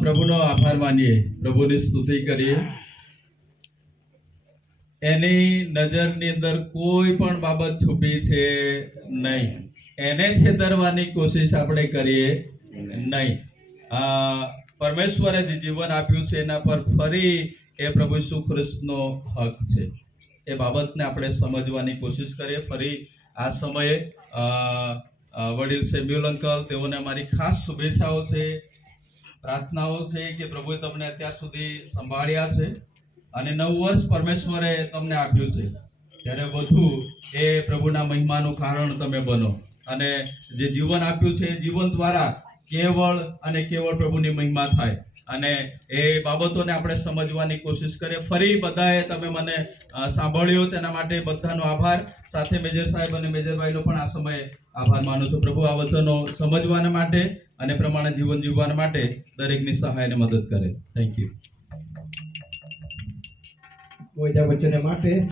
પ્રભુનો આભાર માનીએ, પ્રભુની સ્તુતિ કરીએ. એની નજરની અંદર કોઈ પણ બાબત છુપી છે નહીં. એને છેતરવાની કોશિશ આપણે કરીએ નહીં. પરમેશ્વરે જે જીવન આપ્યું છે એના પર ફરી એ પ્રભુ ઈસુ ખ્રિસ્તનો હક છે. એ બાબતને આપણે સમજવાની કોશિશ કરીએ. ફરી આ સમયે વડીલ સેમ્યુઅલ અંકલ, તેઓને અમારી ખાસ શુભેચ્છાઓ છે, પ્રાર્થનાઓ છે કે પ્રભુએ તમને અત્યાર સુધી સંભાળ્યા છે અને 9 વર્ષ પરમેશ્વરે તમને આપ્યું છે. ત્યારે વધુ એ પ્રભુના મહિમાનું કારણ તમે બનો અને જે જીવન આપ્યું છે એ જીવન દ્વારા કેવળ અને કેવળ પ્રભુની મહિમા થાય અને એ બાબતોને આપણે સમજવાની કોશિશ કરીએ. ફરી બધાએ તમે મને સાંભળ્યો તેના માટે બધાનો આભાર. સાથે મેજર સાહેબ અને મેજરભાઈનો પણ આ સમયે આભાર માનું છું. પ્રભુ આ વચનો સમજવાના માટે અને પ્રમાણે જીવન જીવવા માટે દરેકની સહાય અને મદદ કરે. Thank you. વચન માટે